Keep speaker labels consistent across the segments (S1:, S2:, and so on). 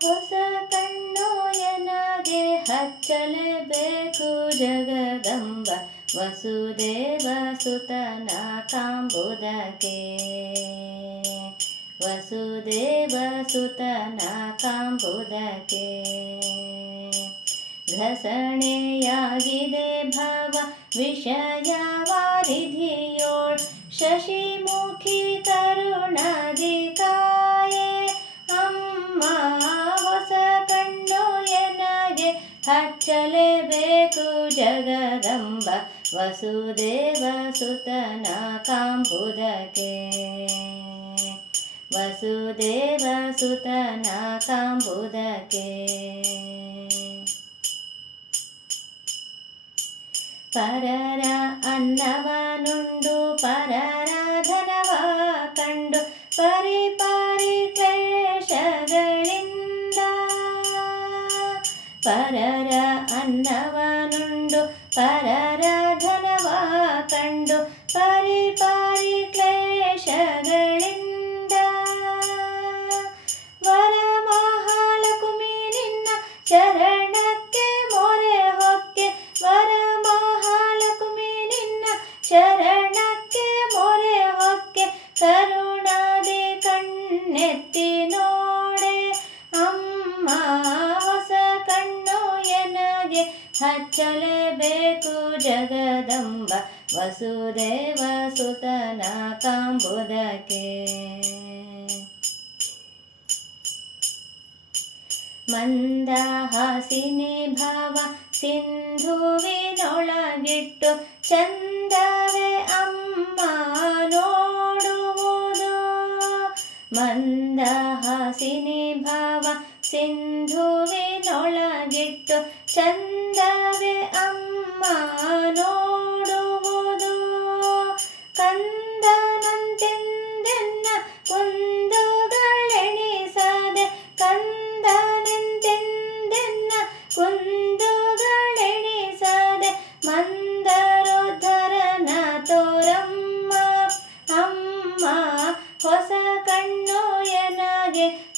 S1: ಹೊಸ ಕಣ್ಣು ಎನಗೆ ಹಚ್ಚಲೇಬೇಕು ಜಗದಂಬ ವಸುದೇವ ಸುತನ ಕಾಂಬುದಕ್ಕೆ ವಸುದೇವ ಸುತನ ಕಾಂಬುದಕ್ಕೆ ಘಸಣೆಯಾಗಿದೆ ಭವ ವಿಷಯ ವಾರಿಧಿಯೋಳ್ ಹಚ್ಚಲೇಬೇಕು ಜಗದಂಬ ವಸುದೇವ ಸುತನ ಕಾಂಬುದಕ್ಕೆ. ವಸುದೇವ ಸುತನ ಕಾಂಬುದಕ್ಕೆ. ಪರರ ಅನ್ನವನುಂಡು ಪರರ ಧನವ ಕಂಡು ಪರಿಪಾರಿ ಪರಿ ಕ್ಲೇಶಗಳಿಂದ ಪರರ ಅನ್ನವನುಂಡು ಪರರ ಧನವ ಕಂಡು ಪರಿ ಪರಿ ಕ್ಲೇಶಗಳಿಂದ ವರ ಮಹಾಲಕುಮಿ ನಿನ್ನ ಚರಣಕ್ಕೆ ಮೊರೆ ಹೊಕ್ಕೆ ವರ ಮಹಾಲಕುಮಿ ನಿನ್ನ ಚರಣಕ್ಕೆ ಮೊರೆ ಹೊಕ್ಕೆ, ಕರುಣಾದಿ ಕಣ್ಣೆತ್ತಿ ನೋಡೆ ಹಚ್ಚಲೇಬೇಕು ಜಗದಂಬ ವಸುದೇವ ಸುತನ ಕಾಂಬುದಕ್ಕೆ. ಮಂದಹಾಸಿನಿ ಭಾವ ಸಿಂಧುವಿನೊಳಗಿಟ್ಟು ಚಂದವೇ ಅಮ್ಮ ನೋಡುವುದು. ಮಂದಹಾಸಿನಿ ಭಾವ ಸಿಂಧುವಿನೊಳಗಿಟ್ಟು ಚಂದವೇ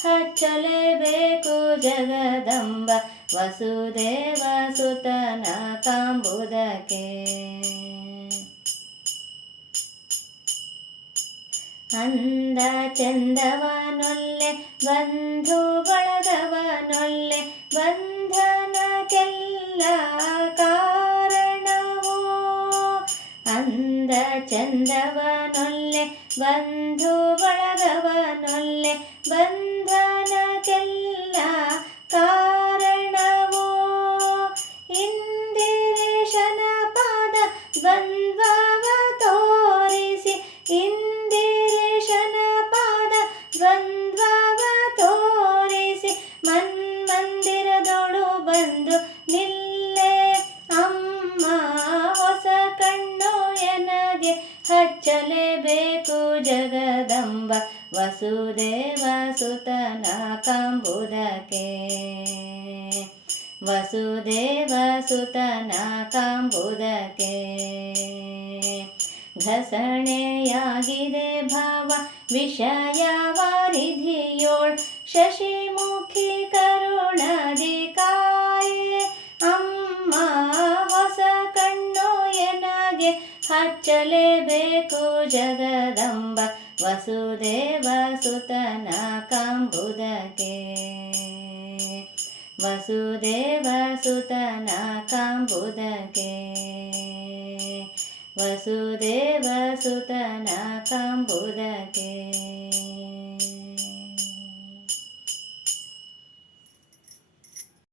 S1: ಹಚ್ಚಲೇಬೇಕು ಜಗದಂಬ. ವಸುದೇವ ಸುತನ ಕಾಂಬುದಕ್ಕೆ. ಅಂದ ಚಂದವನೊಲ್ಲೆ, ಬಂಧು ಬಳಗವನೊಲ್ಲೆ ಬಂಧನಕ್ಕೆಲ್ಲ ಕಾರಣವೋ. ಅಂದ ಚಂದವನೊಲ್ಲೆ, ಬಂಧು ಬಳಗವನೊಲ್ಲೆ ದ್ವಂದ್ವವ ತೋರಿಸಿ ಇಂದಿರೇಶನ ಪಾದ ದ್ವಂದ್ವವ ತೋರಿಸಿ ಮನ್ಮಂದಿರದೊಳು ಬಂದು ನಿಲ್ಲೆ. ಅಮ್ಮ, ಹೊಸ ಕಣ್ಣು ಎನಗೆ ಹಚ್ಚಲೇಬೇಕು ಜಗದಂಬ ವಸುದೇವ ಸುತನ ಕಾಂಬುದಕ್ಕೆ. ವಸುದೇವ ಸುತನ ಕಾಂಬುದಕ್ಕೆ ಘಸಣೆಯಾಗಿದೆ ಭಾವ, ವಿಷಯ ವಾರಿಧಿಯೋಳ್ ಶಶಿಮುಖಿ ಕರುಣದಿ ಕಾಯೆ, ಅಮ್ಮ ಹೊಸ ಕಣ್ಣು ಎನಗೆ ಹಚ್ಚಲೇಬೇಕು ಜಗದಂಬ, ವಸುದೇವ ಸುತನ ಕಾಂಬುದಕ್ಕೆ ವಸುದೇವ ಸುತನ ಕಾಂಬುದಕ್ಕೆ. ವಸುದೇವ ಸುತನ ಕಾಂಬುದಕ್ಕೆ.